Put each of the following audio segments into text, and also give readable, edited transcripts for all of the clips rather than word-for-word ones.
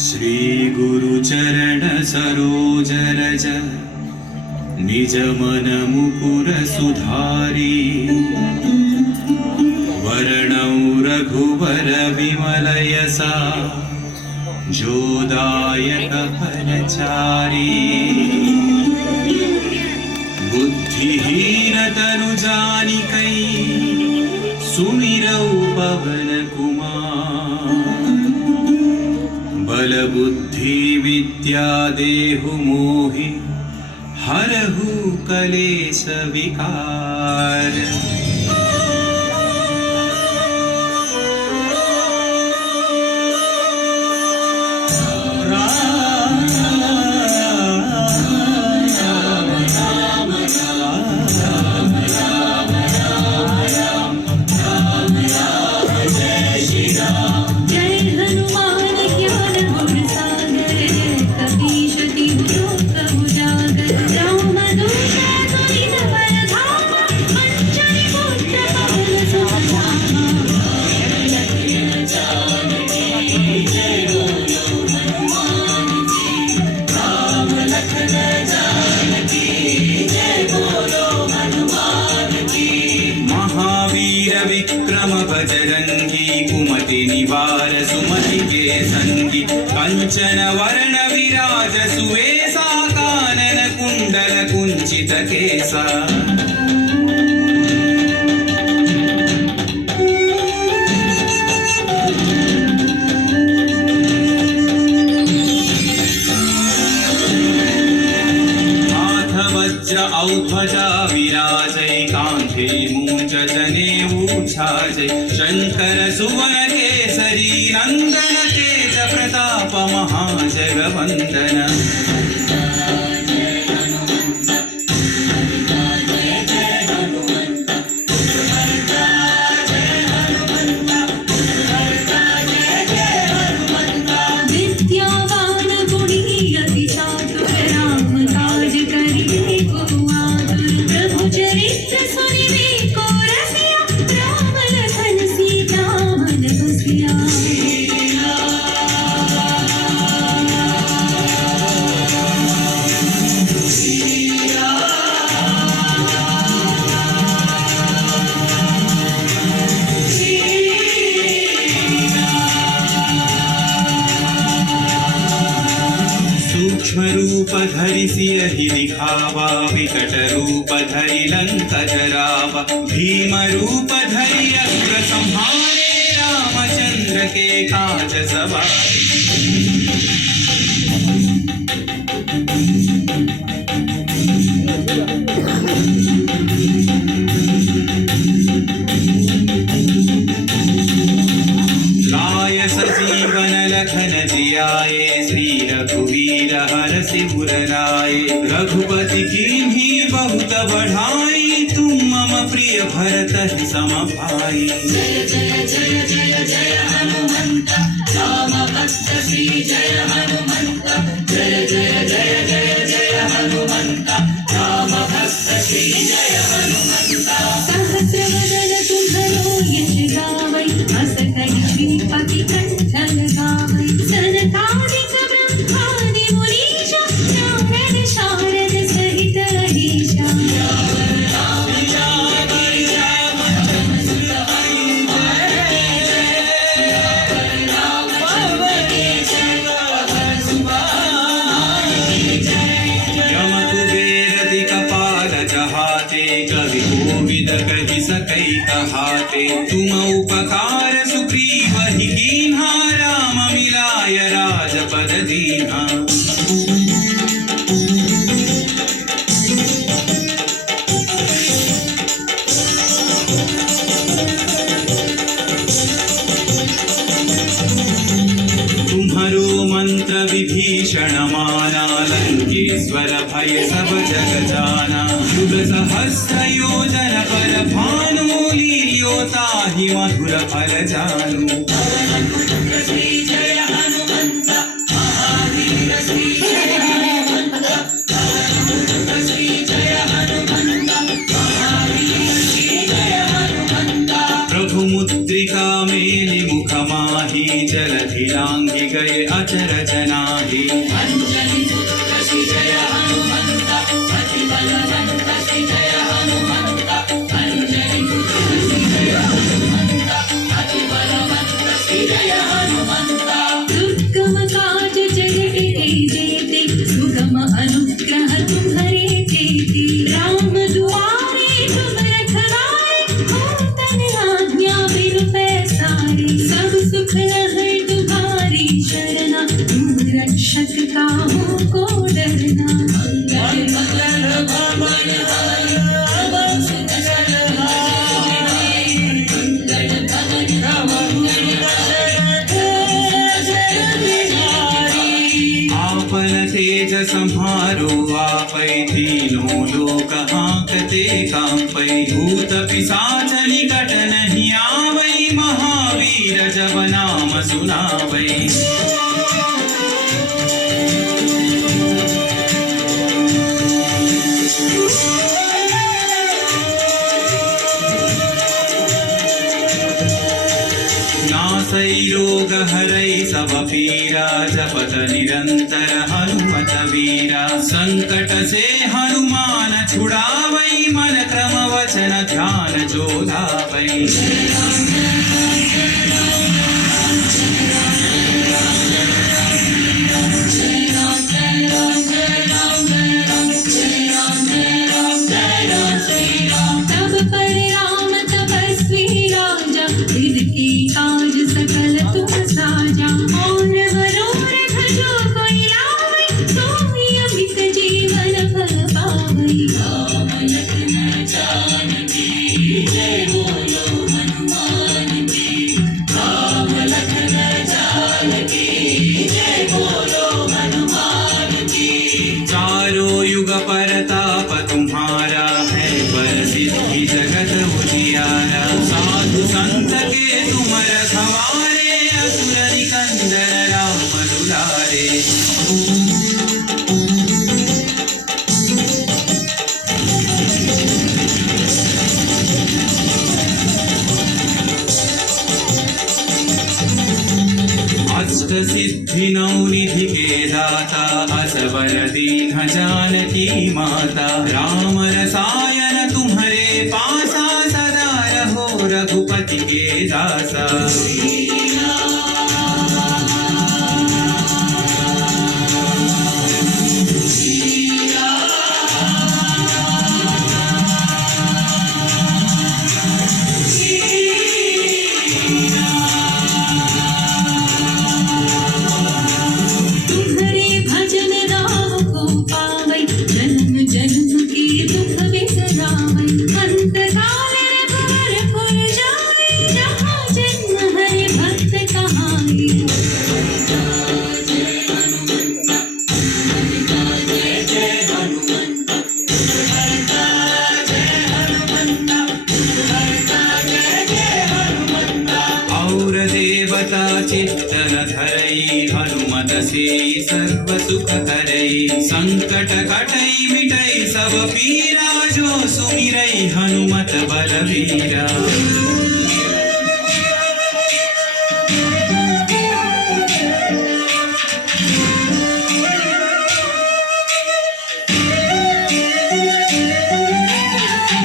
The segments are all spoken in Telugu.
श्री गुरु चरण सरोज रज निज मन मुकुर सुधारी वर्णौ रघुवर विमल यसा जोदायक फलचारी बुद्धिहीन तनु जानिकै सुमिरौ पवन कुमार बल बुद्धि विद्या देहु मोहि हरहु कलेश विकार। विक्रम बजरंगी कुमति निवार सुमति के संगी कंचन वर्ण विराज सुवेशा कानन कुंडल कुंचित केसा हाथ वज्र औध्वजा विराजै कांधे मूंज जनेऊ छाजै शंकर सुवन केसरी नंदन तेज प्रताप महाजगवंदन। रूप धरि सियहि दिखावा विकट रूप धरि लंक जरावा भीम रूप धरि अस्त्र संहारे रामचंद्र के काज सवारे। सजीवन लखन जियाए श्री रघुवीर हरषि उर लाए रघुपति कीन्ही बहुत बढ़ाई तुम मम प्रिय भरत सम भाई। जय जय जय जय जय हनुमंत राम भक्त श्री जय हनुमंत जय जय जय जय जय हनुमंत राम भक्त श्री जय हनुमंत। सहस्रवदन तुम्हरो यश गावै अस कहि श्रीपति कंठन गावै सनकादिक ब्रह्मादि मुनीषा नारद शारद सहित अहीशा। कवि कोविद कहि सकै कहाते तुम उपकार सुग्रीव ही कीन्हा राम मिलाय राजपद दीन्हा। तुम्हरो मंत्र विभीषण माना लंकेश्वर भय सब जग जाना युग सहस्र योजन पर भानु लील्यो ताहि मधुर फल जानु। श्री जय हनुमंत महावीर श्री जय हनुमंत श्री जय हनुमंत महावीर श्री जय हनुमंत। प्रभु मुद्रिका मेलि मुख माहि जलधि लांघि गए अचरज संहारो आपै तीनों लोक हांकते कांपै भूत पिशाच निकट नहीं आवै महावीर जब नाम सुनावै नासै रोग हरै सब पीरा जपत निरंतर हनुमत वीरा संकट से हनुमान छुड़ावै मन क्रम वचन ध्यान जो लावै तब पर राम तपस्वी राजा इनके काज सकल तुम साजा और मनोरथ जो कोई लावै सोई अमित जीवन फल पावै राम लखन जानकी जय बोलो हनुमान की राम लखन जानकी जय बोलो हनुमान की चारों युग परताप तुम्हारा है प्रसिद्धि जगत उजियारा साधु संत के तुम रखवारे असुर निकंदन राम दुलारे अष्ट सिद्धि नौ निधि के दाता असवर दीन जानकी माता राम रसायन तुम्हारे पासा सदा रहो रघुपति के दासा तुम्हारे भजन राम को पावै जन्म जन्म के दुख बिसरावै अंत काल रघुवर पुर जाई जहाँ जन्म हरि भक्त कहाई और देवता चित्तन धरई हनुमत से सर्व सुख करई संकट कटई मिटई सब पीरा जो सुमिरई हनुमत बलवीरा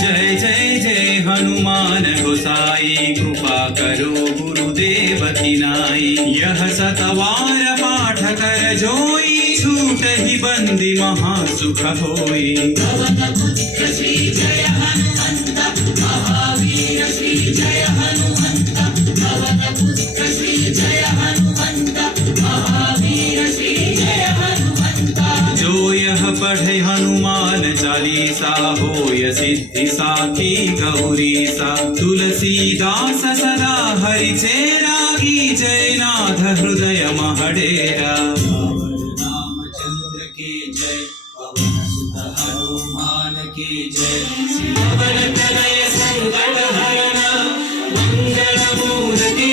जय जय जय हनुमान गोसाई कृपा करो गुरुदेव की नाई यह सतवार पाठ कर जोई छूट ही बंदी महासुख होई पवन पुत्र श्री जय हनुमंत महावीर श्री जय हनुमंत पवन पुत्र श्री जय हनुमंत महावीर श्री जय हनुमंत जो यह पढ़े हनुमान चालीसा होय सिद्धि साखी गौरीसा तुलसीदास सदा हरि चेरा की जय नाथ हृदय महडेरा रामचंद्र की जय पवन सुत हनुमान की जय पवन तनय संकट हरण मंगल मूर्ति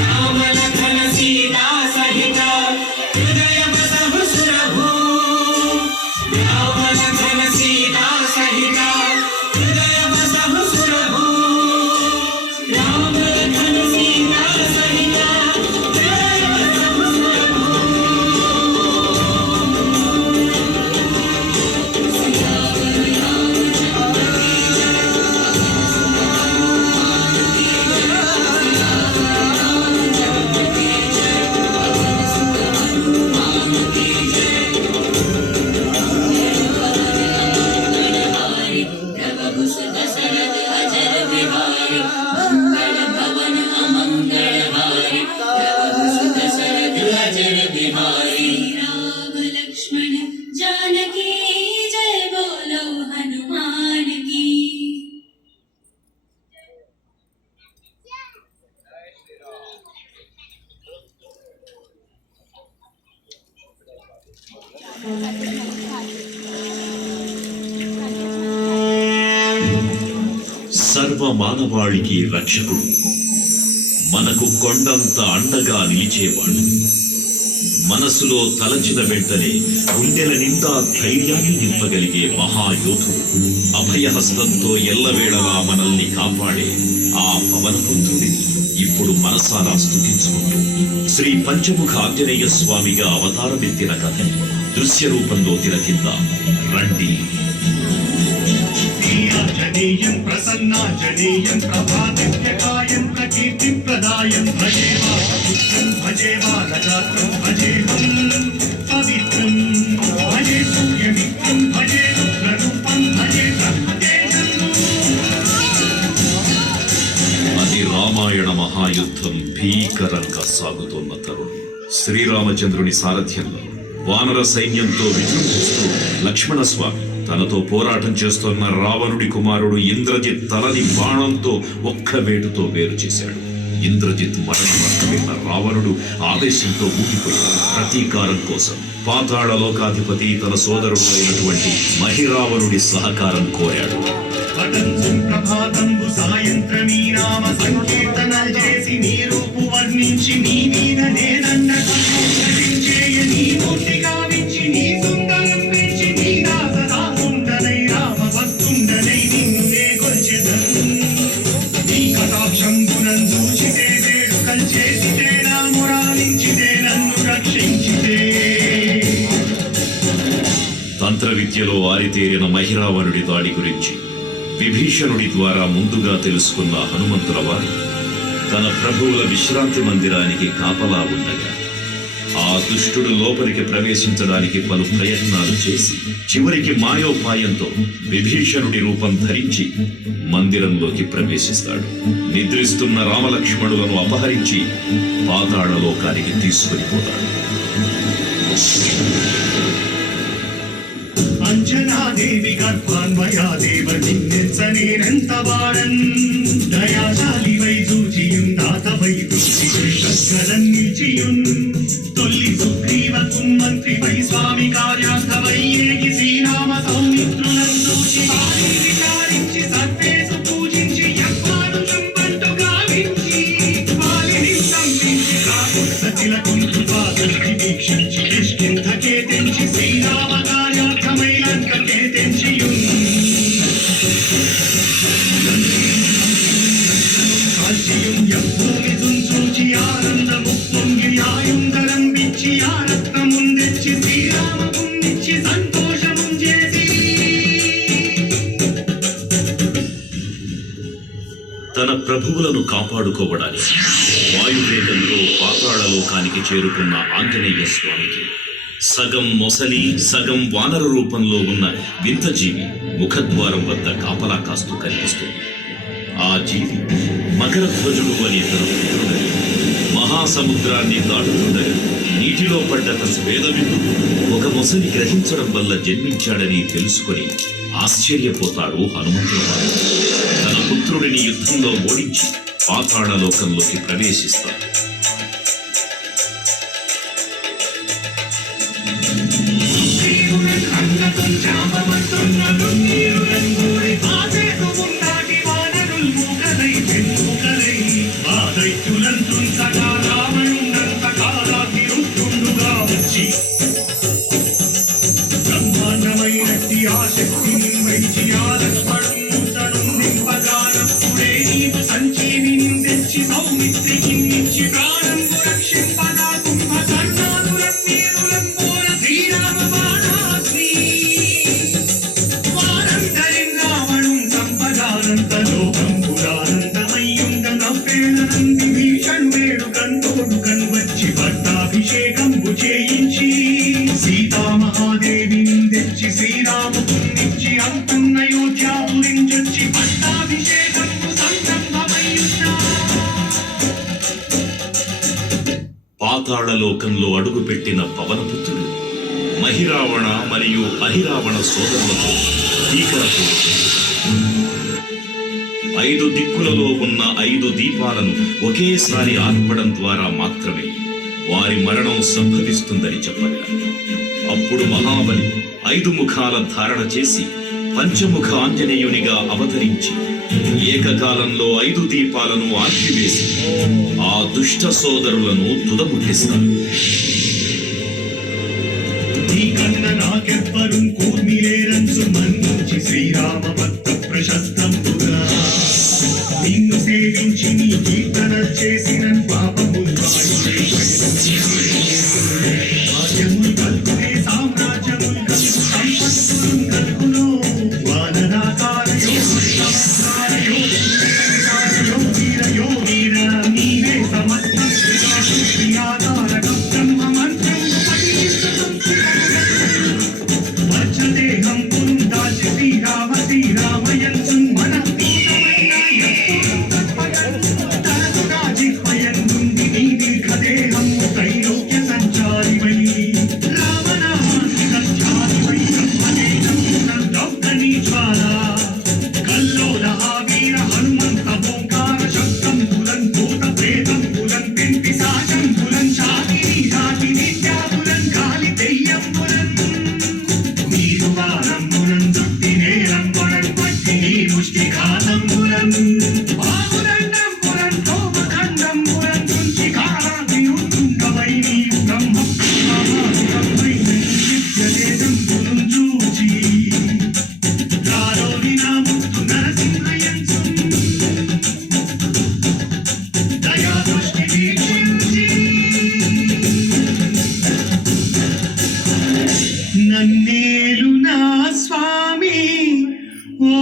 राम लखन सीता सहित हृदय बसहु सुरभु राम लखन सीता सहित हृदय बसहु सुरभु राम लखन सीता सहित हृदय बसहु सुरभु సర్వ మానవాళికి రక్షకుడు, మనకు కొండంత అండగా నిలిచేవాడు, మనసులో తలచిన వెంటనే గుండెల నిండా ధైర్యాన్ని నింపగలిగే మహాయోధుడు, అభయహస్తంతో ఎల్లవేళలా మనల్ని కాపాడే ఆ పవనపుత్రుడిని ఇప్పుడు మనసారా స్తుతించుకుంటూ శ్రీ పంచముఖ ఆంజనేయ స్వామిగా అవతారమెత్తిన కథని దృశ్య రూపంలో తిలకిద్దాం రండి. ఆంజనేయం ప్రసన్నాంజనేయం ప్రభాదివ్యకాయం ప్రకీర్తిప్రదాయం భజే వాసుపుత్రం భజే బాలగాత్రం భజేహం పవిత్రం భజే సూర్యమిత్రం భజే రుద్రరూపం భజే బ్రహ్మతేజం. అది రామాయణ మహాయుద్ధం భీకరంగా సాగుతోన్న తరుణం. శ్రీరామచంద్రుని సారథ్యంలో వానర సైన్యంతో విజృంభిస్తూ లక్ష్మణస్వామి తనతో పోరాటం చేస్తున్న రావణుడి కుమారుడు ఇంద్రజిత్ తలని బాణంతో ఒక్క వేటుతో వేరు చేశాడు. ఇంద్రజిత్ మరణం విన్న రావణుడు ఆవేశంతో ఊగిపోయాడు. ప్రతీకారం కోసం పాతాళ లోకాధిపతి తన సోదరుడు అయినటువంటి మహిరావణుడి సహకారం కోరాడు. ప్రభాతంబు సాయంత్రమీ నామ సంకీర్తనలు చేసి నీ రూపు వర్ణించి నీ మీద నేనన్న నటించేయ నీ మూర్తి గావించి నీ సుందరం పెంచి నీ దాసదాసుండనై రామ భక్తుండనై నిన్నునే గొల్చెదన్. నీ కటాక్షంబునం చూచితే వేడుకలు చేసితే రామురాలించితే నన్ను రక్షించితే. తంత్ర విద్యలో ఆరితేరిన మహిరావణుడి దాడి గురించి విభీషణుడి ద్వారా ముందుగా తెలుసుకున్న హనుమంతుల వారు తన ప్రభువుల విశ్రాంతి మందిరానికి కాపలా ఉండగా ఆ దుష్టుడు లోపలికి ప్రవేశించడానికి పలు ప్రయత్నాలు చేసి చివరికి మాయోపాయంతో విభీషణుడి రూపం ధరించి మందిరంలోకి ప్రవేశిస్తాడు. నిద్రిస్తున్న రామలక్ష్మణులను అపహరించి పాతాళ లోకానికి తీసుకుని పోతాడు. అంజనాదేవి గర్భాన్వయాదేవ నిన్నెచ్చనేనంత వాడన్ దయాశాలి వై చూచియున్ దాతవై దూచి శస్కరన్ నిలిచియున్ తొల్లి సుగ్రీవ కుమ్మంత్రి వై స్వామి కార్యార్థవై ఏగి శ్రీరామ సౌమిత్రులను చూచి వారి విచారించి సర్వేసు పూజించి యజ్ఞాను సంపంటు గావించి వాలిని సంపించి కాకుత్స తిలకుంటు పాదృష్టి వీక్షించి కిష్కింధకే తెంచి శ్రీరామ కార్యార్థమై లంకకే తెంచియున్ కాల్చియున్ యజ్ఞోని దుంచూచి ఆనందము పొంగి ఆయుందరం బిచ్చి ఆ రత్నముందెచ్చి శ్రీరామముందిచ్చి సంతోషము చేసి. తన ప్రభువులను కాపాడుకోవడానికి వాయువేగంలో పాతాళ లోకానికి చేరుకున్న ఆంజనేయ స్వామికి సగం మొసలి సగం వానర రూపంలో ఉన్న వింత జీవి ముఖద్వారం వద్ద కాపలా కాస్తూ కనిపిస్తుంది. ఆ జీవి మకరధ్వజుడు అనే తన పుత్రుడని మహాసముద్రాన్ని దాటుతుండగా నీటిలో పడ్డ తన స్వేదవిందు ఒక మొసలి గ్రహించడం వల్ల జన్మించాడని తెలుసుకొని ఆశ్చర్యపోతాడు హనుమంతుల వారు. తన పుత్రుడిని యుద్ధంలో ఓడించి పాతాళ లోకంలోకి ప్రవేశిస్తాడు. బ్రహ్మాండమైనట్టి ఆ శక్తిని వైచి ఆ లక్ష్మణుడు నింపగానప్పుడే నీవు సంజీవిని తెచ్చి సౌమిత్రికి ఇచ్చి ప్రాణంబు రక్షింపగా కుంభకర్ణాదురం వీరులంబోర శ్రీరామ బాణాగ్ని వారందరిం రావణుం సంపదానంత లోకం పురానందమయ్యుండ నవ్వేళనంది భీషణు వేడుకంతోడు కన్వచ్చి పట్టాభిషేకంబు చేయించి సీతామహాదేవిని తెచ్చి శ్రీరామునిచ్చి అంతున్న యోధ్యాపురించొచ్చి పట్టాభిషేకంబు సంరంభమయ్యున్నా. పాతాళ లోకంలో అడుగుపెట్టిన పవనపుత్రుడు మహిరావణ మరియు అహిరావణ సోదరులతో భీకరపు 5 దిక్కులలో ఉన్న 5 దీపాలను ఒకేసారి ఆర్పడం ద్వారా మాత్రమే వారి మరణం సంభవిస్తుందని చెప్పగా అప్పుడు మహాబలి 5 ముఖాల ధారణ చేసి పంచముఖ ఆంజనేయునిగా అవతరించి ఏకకాలంలో 5 దీపాలను ఆర్పివేసి ఆ దుష్ట సోదరులను తుదముట్టిస్తారు. నీకన్న నాకెవ్వరు కూర్మిలేరంచు మన్నించి శ్రీరామ భక్త ప్రశస్తంబుగా నిన్ను సేవించి నీ కీర్తన చేసిన పాపములు రాజ్యములు కల్పునే సామ్రాజ్యములు కల్పు సంపత్తులు కల్పులో వానరాకారయో వీరయో వీర నీవే సమస్త ప్రియాధారకం బ్రహ్మ మంత్రం దేహం పురుందాచి శ్రీరామయన్సు మన తనదుగా జిహ్వయన్నుంది నీ దీర్ఘదేహం త్రైలోక్య సంచారివై రామనామాన్ని సంచారివై బ్రహ్మదేహం దౌర్ధనీ జ్వాల కల్లోల ఆవీర హనుమంత ఓంకార శబ్దం బులన్ భూత ప్రేతం బులన్ పెంటి సాజం బులన్ శాకిని రాతి విద్యాబులన్ గాలి దెయ్యం బులన్ నీరువారంబులన్ దుట్టి నేరంబులన్ పట్టి నీ ముష్టిఘాతంబులన్ బాహుదండంబులన్ కోపఖండంబులన్ తుంచి కాలాగ్నియుతుండవై నీవు బ్రహ్మ బ్రహ్మాస్త్రమైన నిత్యదేదంబులను చూచి రారోని నా ముక్తు నరసింహయంసు దయా దృష్టి వీక్షించి నన్నేలు నా స్వామి ఓ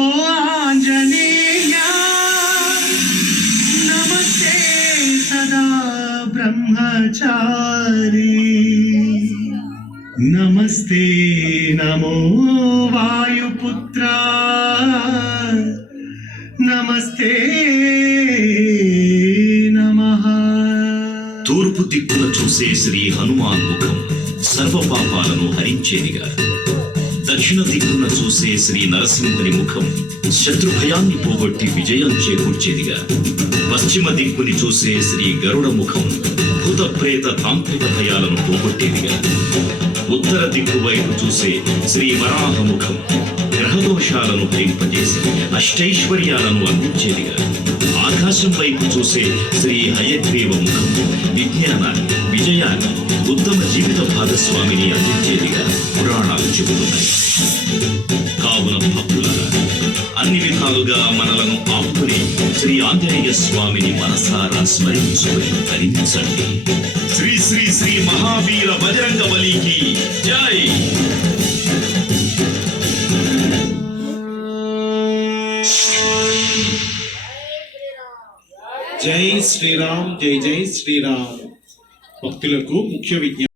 ఆంజనేయ నమస్తే సదా బ్రహ్మచారి నమస్తే నమో వాయుపుత్ర నమస్తే నమః. తూర్పు దిక్కున చూసే శ్రీ హనుమాన్ ముఖం సర్వ పాపాలను హరించేదిగా, దక్షిణ దిక్కున చూసే శ్రీ నరసింహుని ముఖం శత్రు భయాన్ని పోగొట్టి విజయం చేకూర్చేదిగా, పశ్చిమ దిక్కుని చూసే శ్రీ గరుడ ముఖం భూత ప్రేత తాంత్రిక భయాలను పోగొట్టేదిగా, ఉత్తర దిక్కు వైపు చూసే శ్రీ వరాహ ముఖం గ్రహదోషాలను హరింపజేసి అష్టైశ్వర్యాలను అందించేదిగా, ఆకాశం వైపు చూసే శ్రీ హయగ్రీవ ముఖం విజ్ఞానాన్ని, విజయాన్ని, ఉత్తమ జీవిత భాగస్వామిని అందించేదిగా పురాణాలు చెబుతున్నాయి. కావున భక్తులారా, అన్ని విధాలుగా మనలను ఆపుకుని శ్రీ ఆంజనేయ స్వామిని మనసారా స్మరించుకొని ధరించండి. శ్రీ శ్రీ శ్రీ మహావీర బజరంగ బలికి జై. జై శ్రీరామ్, జై జై శ్రీరామ్. భక్తులకు ముఖ్య విజ్ఞప్తి.